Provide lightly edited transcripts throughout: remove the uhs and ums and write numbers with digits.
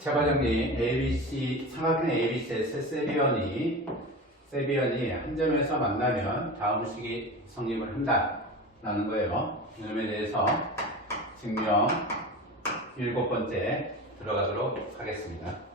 제과정리 ABC, 삼각형 ABC의 세비언이 한 점에서 만나면 다음 식이 성립을 한다라는 거예요. 이놈에 대해서 증명 7번째 들어가도록 하겠습니다.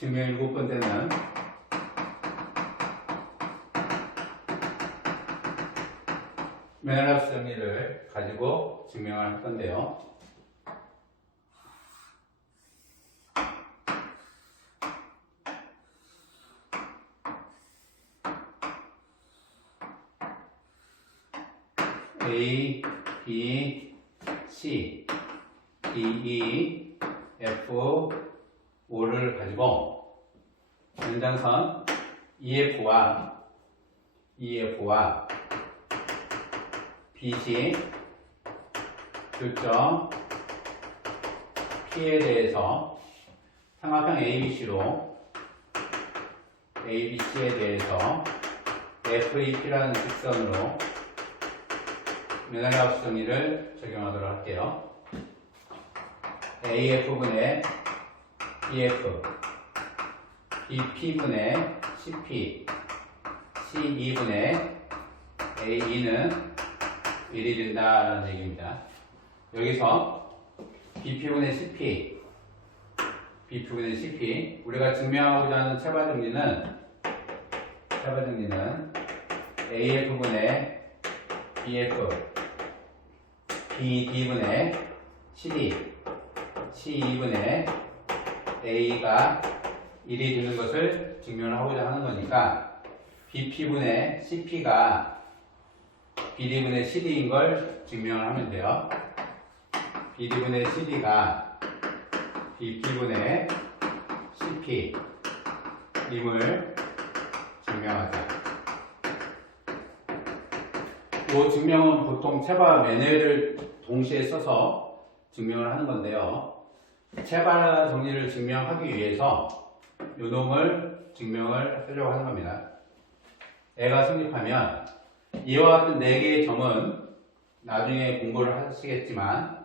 증명 7번째는 메널랍스 정리를 가지고 증명을 할 건데요. A, B, C, D, E, F, O를 가지고 연장선 EF와 BC 교점 P에 대해서 삼각형 ABC에 대해서 FEP라는 직선으로 메널랍스 정리를 적용하도록 할게요. AF분의 BF, BP분의 CP, C2분의 AE는 1이 된다는 얘기입니다. 여기서 BP분의 CP, 우리가 증명하고자 하는 체바 정리는 AF분의 BF, BD분의 CD, C2분의 A가 1이 되는 것을 증명을 하고자 하는 거니까 BP분의 CP가 BD분의 CD인 걸 증명을 하면 돼요. BD분의 CD가 BP분의 CP임을 증명하자. 이 증명은 보통 체바 매너를 동시에 써서 증명을 하는 건데요. 체바 정리를 증명하기 위해서 요 놈을 증명을 하려고 하는 겁니다. 애가 성립하면 이와 같은 4개의 점은 나중에 공부를 하시겠지만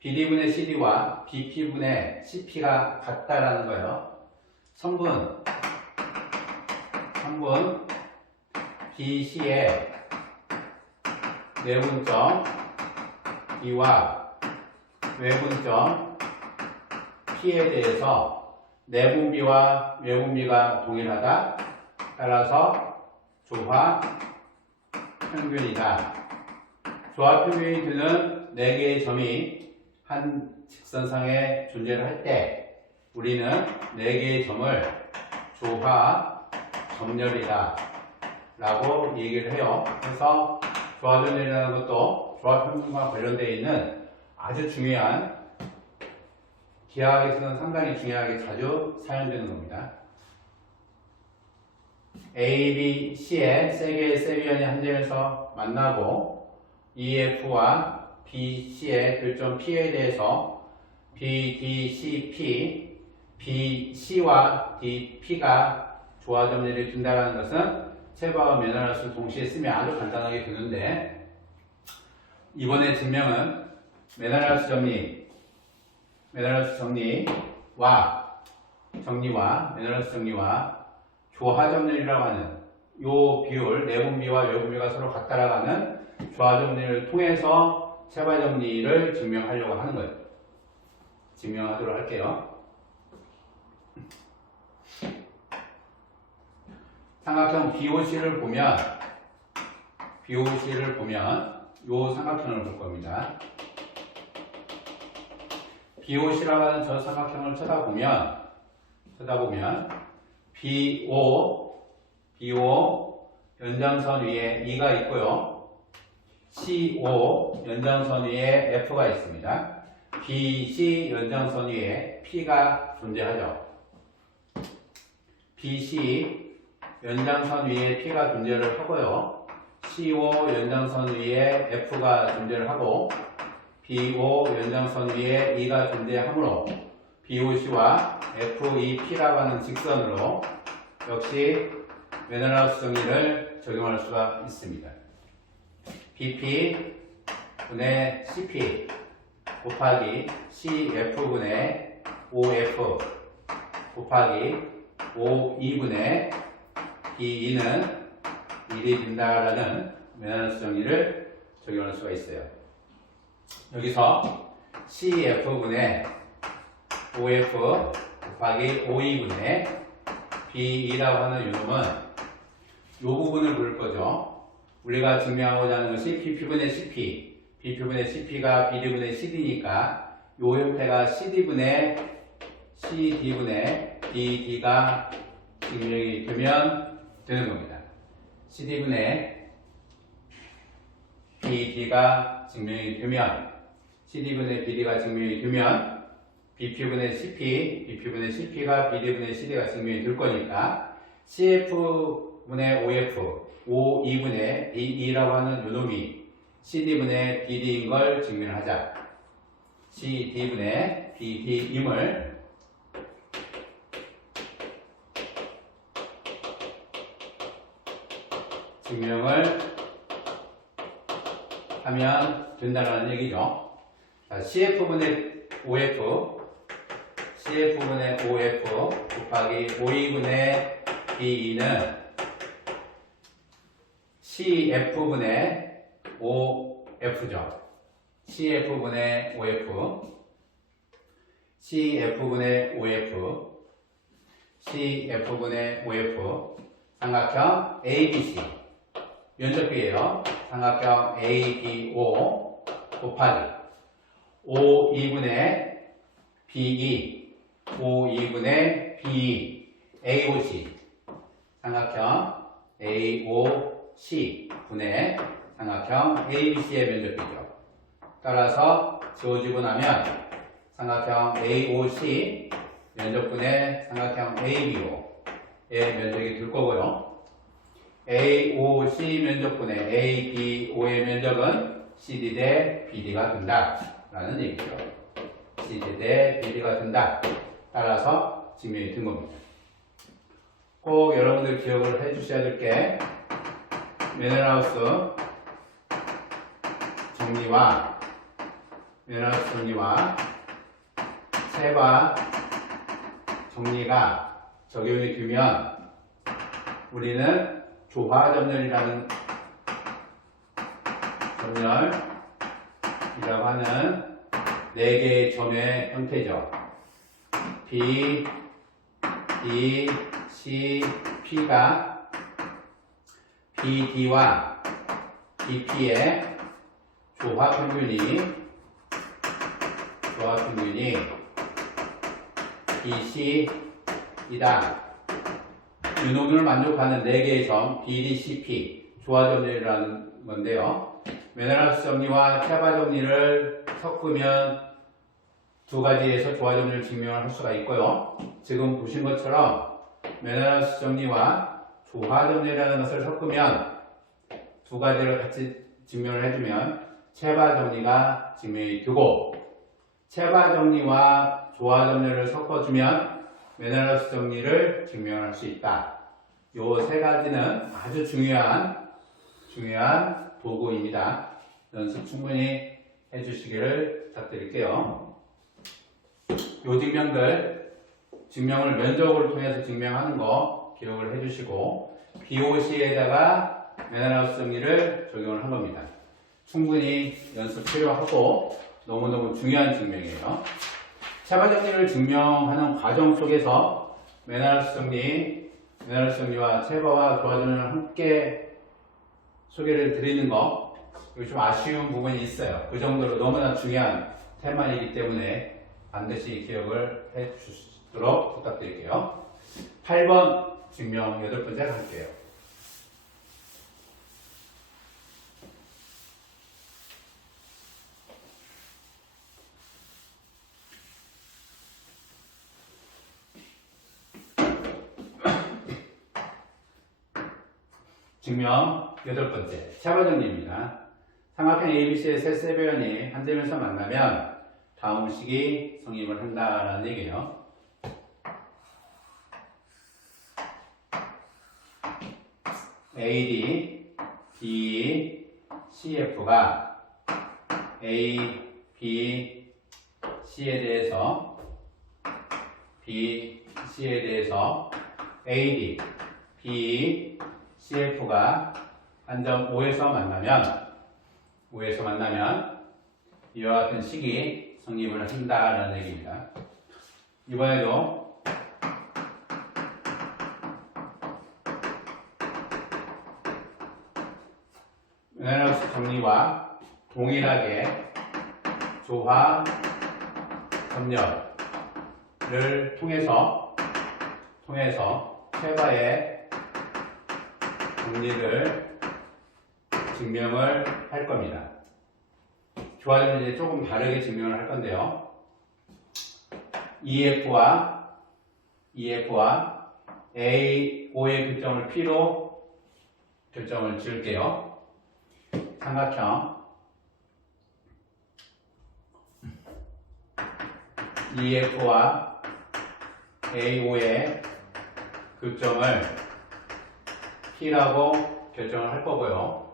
BD분의 CD와 BP분의 CP가 같다라는 거예요. 성분 BC의 내분점 B와 외분점 P에 대해서 내분비와 외분비가 동일하다. 따라서 조화 평균이다. 조화 평균이 드는 4개의 점이 한 직선상에 존재를 할 때 우리는 4개의 점을 조화 점렬이다 라고 얘기를 해요. 그래서 조화 점렬이라는 것도 조화 평균과 관련되어 있는 아주 중요한 기하학에서는 상당히 중요하게 자주 사용되는 겁니다. A, B, C의 세 개의 세비언이 한 점에서 만나고 EF와 BC의 교점 P에 대해서 B, D, C, P, BC와 DP가 조화 점리를 준다는 것은 체바와 메널랍스를 동시에 쓰면 아주 간단하게 되는데 이번에 증명은 메널랍스 정리와 메널랍스 정리와 조화 점리라고 하는 요 비율, 내분비와 외분비가 서로 같다라고 하는 조화 점리를 통해서 체바 정리를 증명하려고 하는 거예요. 증명하도록 할게요. 삼각형 BOC를 보면 요 삼각형을 볼 겁니다. BOC라고 하는 저 삼각형을 쳐다보면 BO 연장선 위에 E가 있고요. CO 연장선 위에 F가 있습니다. BC 연장선 위에 P가 존재하죠. BC 연장선 위에 P가 존재를 하고요. CO 연장선 위에 F가 존재를 하고 BO 연장선 위에 E가 존재하므로 BOC와 FEP라고 하는 직선으로 역시 메널하우스 정리를 적용할 수가 있습니다. BP 분의 CP 곱하기 CF분의 OF 곱하기 OE분의 BE는 1이 된다라는 메널하우스 정리를 적용할 수가 있어요. 여기서 CF분의 OF 곱하기 OE분의 BE라고 하는 요놈은 이 부분을 부를 거죠. 우리가 증명하고자 하는 것이 BP분의 CP, BP분의 CP가 BD분의 CD니까 이 형태가 CD분의 BD가 증명이 되면 되는 겁니다. CD분의 BD가 증명이 되면 CD분의 BD가 증명이 되면 BP분의 CP가 BD분의 CD가 증명이 될 거니까 CF분의 OF, OE분의 BE라고 하는 요놈이 CD분의 BD인 걸 증명하자. CD분의 BD임을 증명을 하면 된다는 얘기죠. 자, CF분의 OF 곱하기 OE분의 BE는 CF분의 OF죠. CF분의 OF 삼각형 ABC 면적비예요. 삼각형 ABO 곱하기 5,2분의 BE, 5,2분의 BE, AOC 삼각형 AOC 분의 삼각형 ABC의 면적비죠. 따라서 지워지고 나면 삼각형 AOC 면적분의 삼각형 ABO의 면적이 될 거고요. AOC 면적분의 ABO의 면적은 CD 대 BD가 된다라는 얘기죠. CD 대 BD가 된다. 따라서 증명이 된 겁니다. 꼭 여러분들 기억을 해 주셔야 될 게 메널하우스 정리와 세바 정리가 적용이 되면 우리는 조화점열이라고 하는 4개의 점의 형태죠. B, D, C, P가 BD와 BP의 조화평균이 BC이다. 유놈을 만족하는 4개의 점 BDCP 조화점리라는 건데요. 메널하우스 정리와 세바 정리를 섞으면 두 가지에서 조화점리를 증명할 수가 있고요. 지금 보신 것처럼 메널하우스 정리와 조화점리라는 것을 섞으면 두 가지를 같이 증명을 해주면 세바 정리가 증명이 되고 세바 정리와 조화점리를 섞어주면 메널하우스 정리를 증명할 수 있다. 이 세 가지는 아주 중요한 도구입니다. 연습 충분히 해주시기를 부탁드릴게요. 이 증명을 면적을 통해서 증명하는 거 기록을 해주시고 BOC에다가 메널하우스 정리를 적용을 한 겁니다. 충분히 연습 필요하고 너무너무 중요한 증명이에요. 세바 정리를 증명하는 과정 속에서 메널하우스 정리와 세바와 조화점리를 함께 소개를 드리는 거, 이거 좀 아쉬운 부분이 있어요. 그 정도로 너무나 중요한 테마이기 때문에 반드시 기억을 해 주시도록 부탁드릴게요. 8번 증명 8번째 갈게요. 증명 8번째 세바 정리입니다. 삼각형 ABC의 세 세변이 한 점에서 만나면 다음 식이 성립을 한다라는 얘기예요. AD, BE, CF가 A, B, C에 대해서 B, C에 대해서 AD, BE, CF가 한 점 O에서 만나면 이와 같은 식이 성립을 한다라는 얘기입니다. 이번에도 메네라우스 정리와 동일하게 조화 점열을 통해서 최바의 정리를 증명을 할 겁니다. 조화점을 이제 조금 다르게 증명을 할 건데요. EF와 A, O의 교점을 P로 교점을 지을게요. 삼각형 EF와 AO의 교점을 P라고 결정을 할 거고요.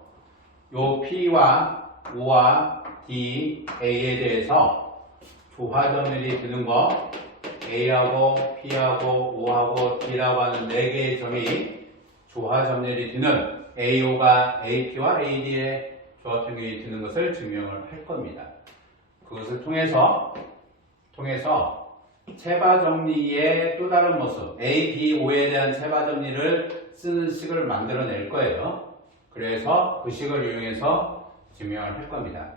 요 P와 O와 D, A에 대해서 조화점들이 드는 거 A하고 P하고 O하고 D라고 하는 4개의 점이 조화점들이 드는 AO가 AP와 AD의 조합점들이 드는 것을 증명을 할 겁니다. 그것을 통해서 체바 정리의 또 다른 모습 A, B, O에 대한 체바 정리를 쓰는 식을 만들어낼 거예요. 그래서 그 식을 이용해서 증명을 할 겁니다.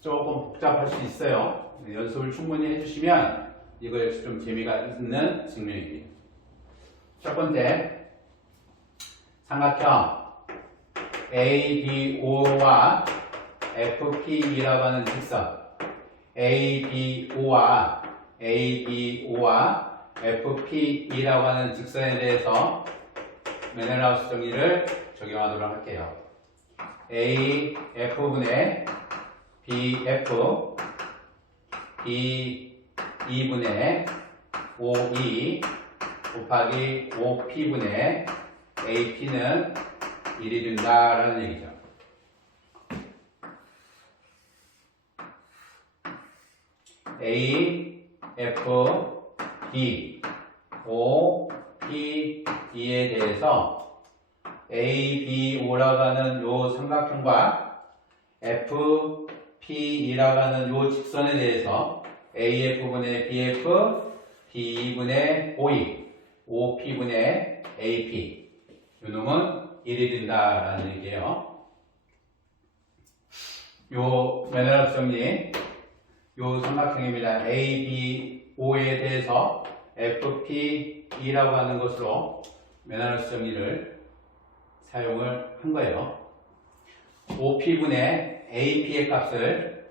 조금 복잡할 수 있어요. 연습을 충분히 해주시면 이거 역시 좀 재미가 있는 증명입니다. 첫 번째, 삼각형 ABO와 FPE라고 하는 직선 ABO와 FPE라고 하는 직선에 대해서 메네라우스 정리를 적용하도록 할게요. AF분의 BF B2분의 OE 곱하기 OP분의 AP는 1이 된다라는 얘기죠. A, F, B, O, P, E에 대해서 A, B, O라고 하는 요 삼각형과 F, P, E라고 하는 요 직선에 대해서 AF분의 BF, D분의 OE, OP분의 AP 요 놈은 1이 된다라는 얘기예요. 요 메네라우스 정리 요 삼각형입니다. A, B, O에 대해서 F, P, E라고 하는 것으로 메네라우스 정리를 사용을 한 거예요. OP분의 AP의 값을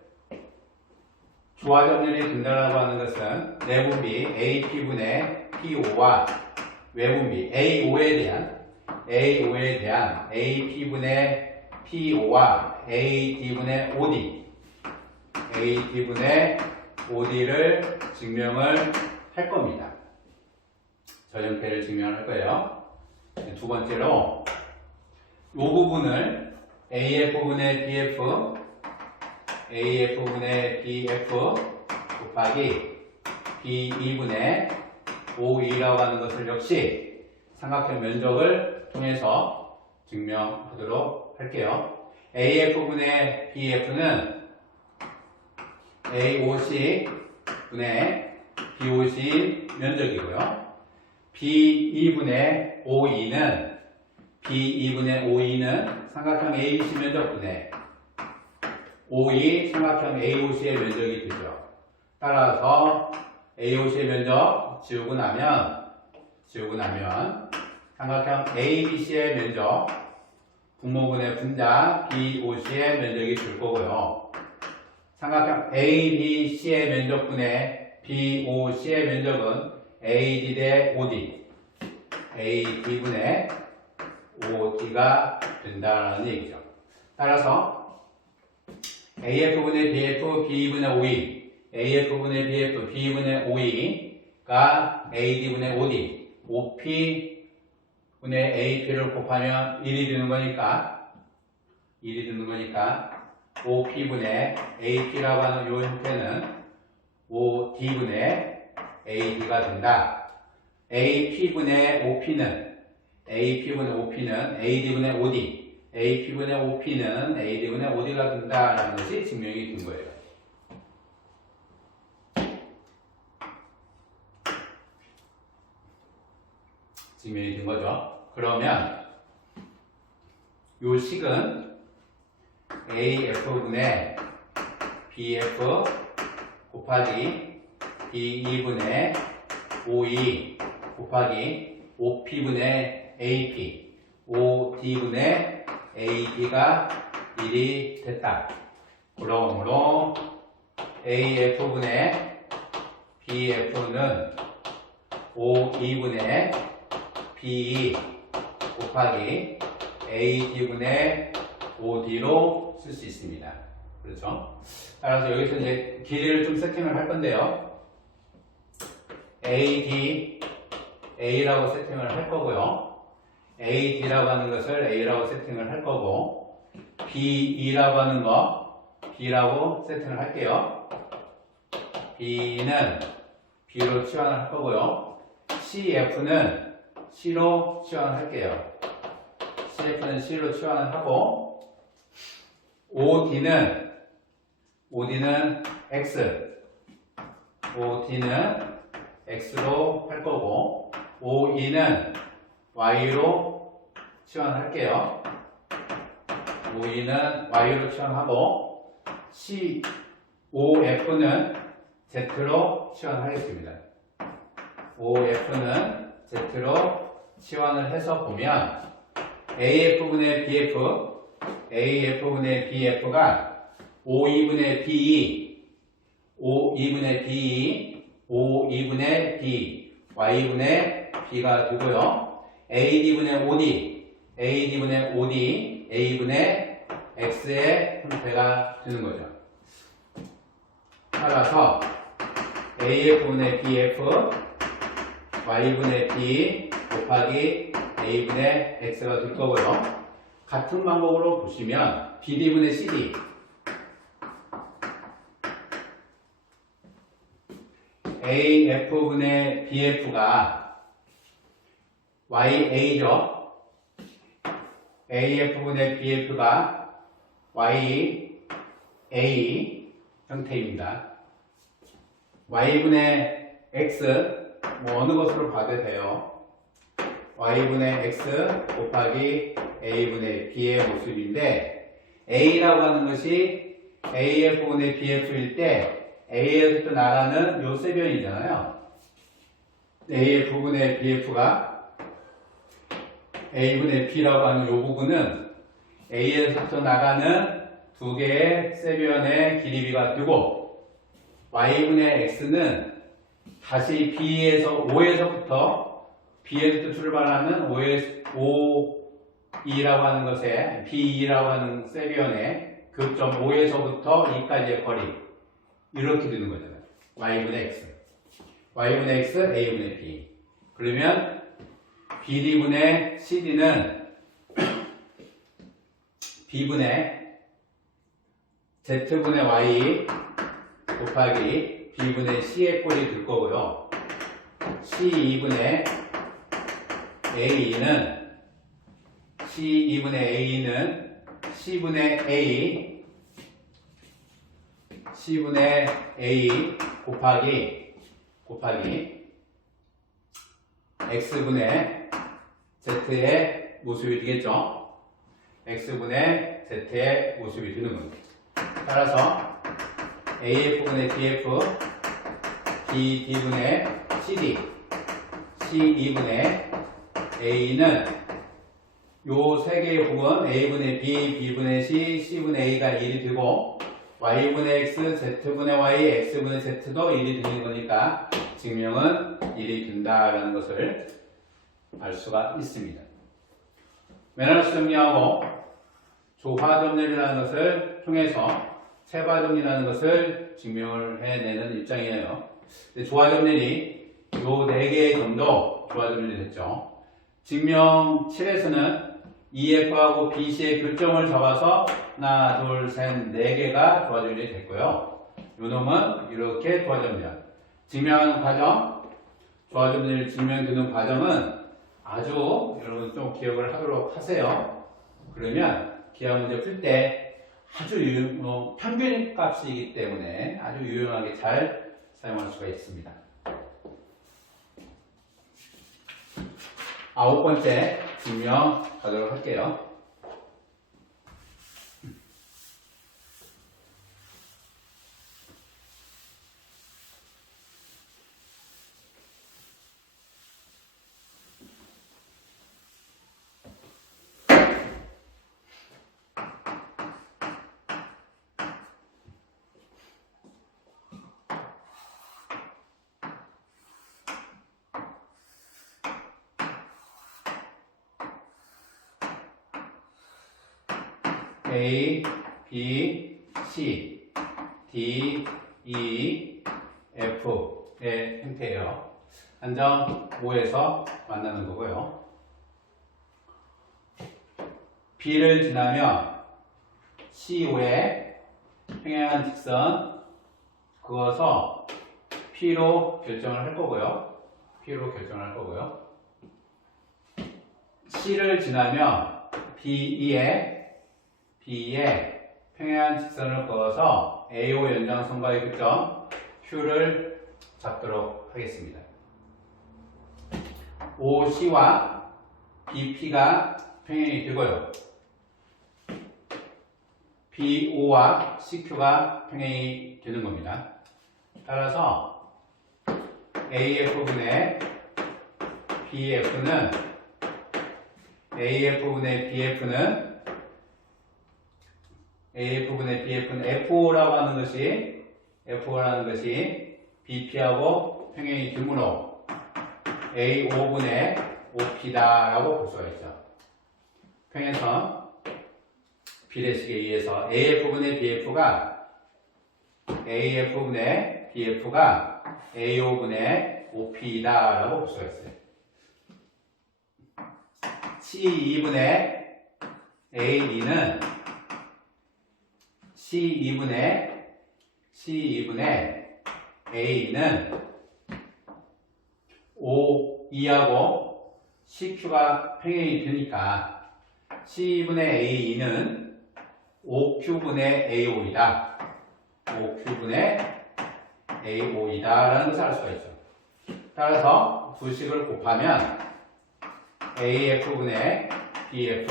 조화점열이 된다라고 하는 것은 내분비 AP분의 PO와 외분비 AO에 대한 AP분의 PO와 AD분의 OD를 증명을 할 겁니다. 저 형태를 증명을 할 거예요. 두 번째로 이 부분을 AF분의 BF 곱하기 B2분의 OE라고 하는 것을 역시 삼각형 면적을 통해서 증명하도록 할게요. AF분의 BF는 AOC분의 BOC 면적이고요. B2분의 OE는 삼각형 ABC 면적분의 OE 삼각형 AOC의 면적이 되죠. 따라서 AOC의 면적 지우고 나면 삼각형 ABC의 면적 분모분의 분자 BOC의 면적이 줄 거고요. 삼각형 ABC의 면적분의 BOC의 면적은 AD 대 OD AD분의 OD가 된다는 얘기죠. 따라서 AF분의 BF, B분의 OE, AF분의 BF, B분의 OE가 AD분의 OD, OP분의 AP를 곱하면 1이 되는 거니까, OP분의 AP라고 하는 이 형태는 OD분의 AD가 된다. AP분의 OP는 AD분의 OD, AP분의 OP는 AD분의 OD가 된다라는 것이 증명이 된 거예요. 증명이 된 거죠. 그러면 요 식은 AF분의 BF 곱하기 B2분의 OE 곱하기 OP분의 AP, OD분의 AD가 1이 됐다. 그러므로 AF분의 BF는 OE분의 B 곱하기 AD분의 OD로 쓸 수 있습니다. 그렇죠? 따라서 여기서 이제 길이를 좀 세팅을 할 건데요. AD, A라고 세팅을 할 거고요. AD라고 하는 것을 A라고 세팅을 할 거고, BE라고 하는 거 B라고 세팅을 할게요. B는 B로 치환을 할 거고요. CF는 C로 치환을 할게요. CF는 C로 치환을 하고, OD는 X, OD는 X로 할 거고, OE는 Y로 치환할게요. OE는 Y로 치환하고, OF는 Z로 치환하겠습니다. OF는 Z로 치환을 해서 보면 AF분의 BF가 OE분의 BE, OE분의 BE, OE분의 B, Y분의 B가 되고요. AD분의 OD, AD분의 OD, A분의 X의 형태가 되는 거죠. 따라서 AF분의 BF, Y분의 B 곱하기 A분의 X가 될 거고요. 같은 방법으로 보시면 BD분의 CD, AF분의 BF가 YA죠. AF분의 BF가 YA 형태입니다. Y분의 X, 어느 것으로 봐도 돼요. Y분의 X 곱하기 A분의 B의 모습인데, A라고 하는 것이 AF분의 BF일 때 A에서 또 나가는 요 세변이잖아요. AF분의 BF가 A분의 B라고 하는 요 부분은 A에서부터 나가는 두 개의 세변의 길이비가 되고, Y분의 X는 다시 B에서, O에서부터, B에서부터 출발하는 O이라고 하는 것에, B라고 하는 세변의 극점 O에서부터 2까지의 거리, 이렇게 되는 거잖아요. Y분의 X. Y분의 X, A분의 B. 그러면 BD분의 CD는 B분의 Z분의 Y 곱하기 B분의 C의 꼴이 될 거고요. C2분의 A는 C분의 A 곱하기 X분의 Z의 모습이 되겠죠. X분의 Z의 모습이 되는 겁니다. 따라서 AF분의 BF, BD분의 CD, C2분의 A는 요 세 개의 부분 A분의 B, B분의 C, C분의 A가 1이 되고, Y분의 X, Z분의 Y, X분의 Z도 1이 되는 거니까 증명은 1이 된다라는 것을 알 수가 있습니다. 메너스 정리하고 조화점렬이라는 것을 통해서 세바정리라는 것을 증명을 해내는 입장이에요. 조화정리이 요 4개의 점도 조화정리를 했죠. 증명 7에서는 EF하고 BC의 교점을 잡아서 하나, 둘, 셋, 4개가 조화정리 됐고요. 요 놈은 이렇게 조화정리. 증명하는 과정, 조화정리를 증명되는 과정은 아주 여러분 좀 기억을 하도록 하세요. 그러면 기하 문제 풀 때 아주 평균 값이기 때문에 아주 유용하게 잘 사용할 수가 있습니다. 9번째 증명 가도록 할게요. A, B, C, D, E, F의 형태예요. 한점 5에서 만나는 거고요. B를 지나면 C5에 평행한 직선 그어서 P로 결정을 할 거고요. P로 결정을 할 거고요. C를 지나면 B에 평행한 직선을 그어서 AO 연장선과의 교점 Q를 잡도록 하겠습니다. OC와 BP가 평행이 되고요. BO와 CQ가 평행이 되는 겁니다. 따라서 AF분의 BF는 FO라고 하는 것이 BP하고 평행이 되므로 A5분의 OP다라고 볼 수가 있죠. 평행선 비례식에 의해서 AF분의 BF가 A5분의 OP다라고 볼 수가 있어요. C2분의 A는 O2하고 CQ가 평행이 되니까 C2분의 A2는 OQ분의 AO이다. 라는 것을 알 수가 있죠. 따라서 두 식을 곱하면 AF분의 BF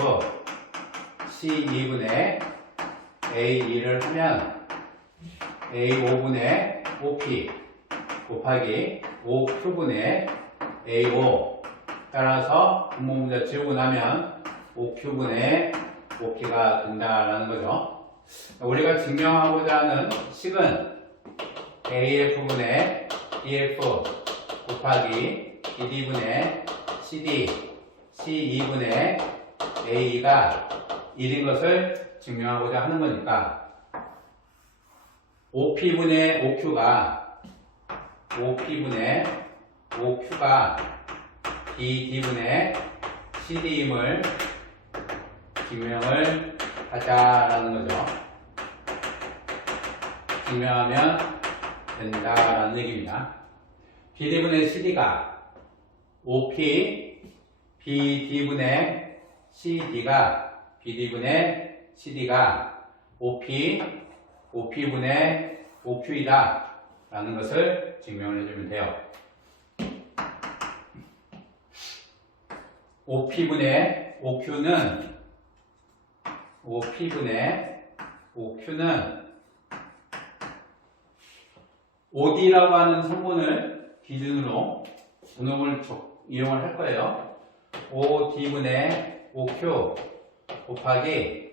C2분의 A2를 하면 A5분의 OP 곱하기 OQ분의 AO 따라서 분모문자 지우고 나면 OQ분의 OP가 된다라는 거죠. 우리가 증명하고자 하는 식은 AF분의 BF 곱하기 BD분의 CD C2분의 A가 1인 것을 증명하고자 하는 거니까 OP분의 OQ가 BD분의 CD임을 증명을 하자라는 거죠. 증명하면 된다라는 얘기입니다. BD분의 CD가 OP BD분의 CD가 OP분의 OQ이다 라는 것을 증명을 해주면 돼요. OP분의 OQ는 OD라고 하는 성분을 기준으로 분홍을 이용을 할 거예요. OD분의 OQ 곱하기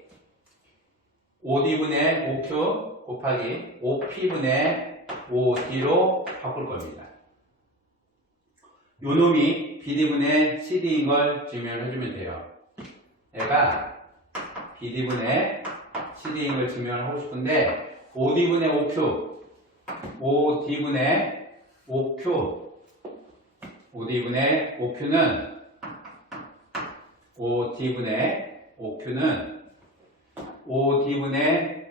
OD분의 OQ 곱하기 OP분의 OD로 바꿀 겁니다. 요 놈이 BD분의 CD인 걸 증명을 해주면 돼요. 얘가 BD분의 CD인 걸 증명을 하고 싶은데 5D분의 5Q 5D분의 5Q 5D분의 5Q는 5D분의 5Q는 5D분의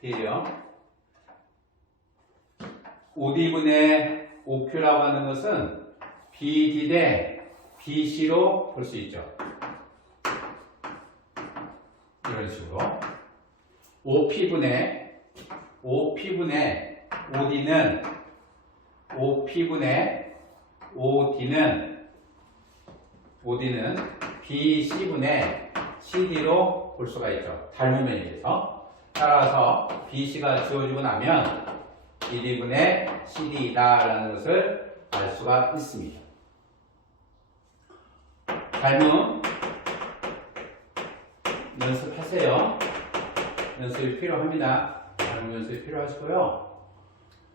D예요. 5D분의 5Q라고 하는 것은 BD 대 BC로 볼 수 있죠. 이런 식으로 5P분의 5D는 5P분의 5D는 BC분의 CD로 볼 수가 있죠. 닮음에 의해서. 따라서 BC가 지워지고 나면 BD분의 CD이다 라는 것을 알 수가 있습니다. 닮음 연습하세요. 연습이 필요합니다. 닮음 연습이 필요하시고요.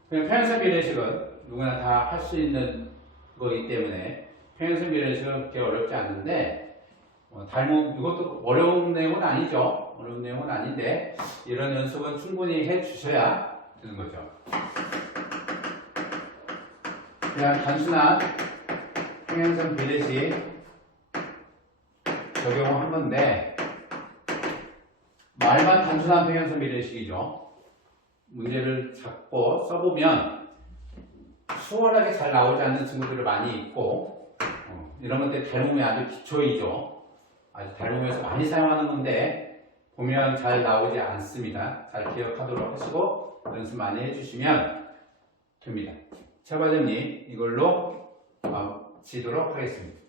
그냥 평행선 비례식은 누구나 다 할 수 있는 거기 때문에 평행선 비례식은 그렇게 어렵지 않는데 닮음 이것도 어려운 내용은 아니죠. 어려운 내용은 아닌데 이런 연습은 충분히 해 주셔야 되는 거죠. 그냥 단순한 평행선 비례식 적용한 건데 말만 단순한 평행선 비례식이죠. 문제를 잡고 써보면 수월하게 잘 나오지 않는 친구들이 많이 있고 이런 것들 닮음이 아주 기초이죠. 아주 닮음에서 많이 사용하는 건데 보면 잘 나오지 않습니다. 잘 기억하도록 하시고 연습 많이 해주시면 됩니다. 차 과장님 이걸로 마치도록 하겠습니다.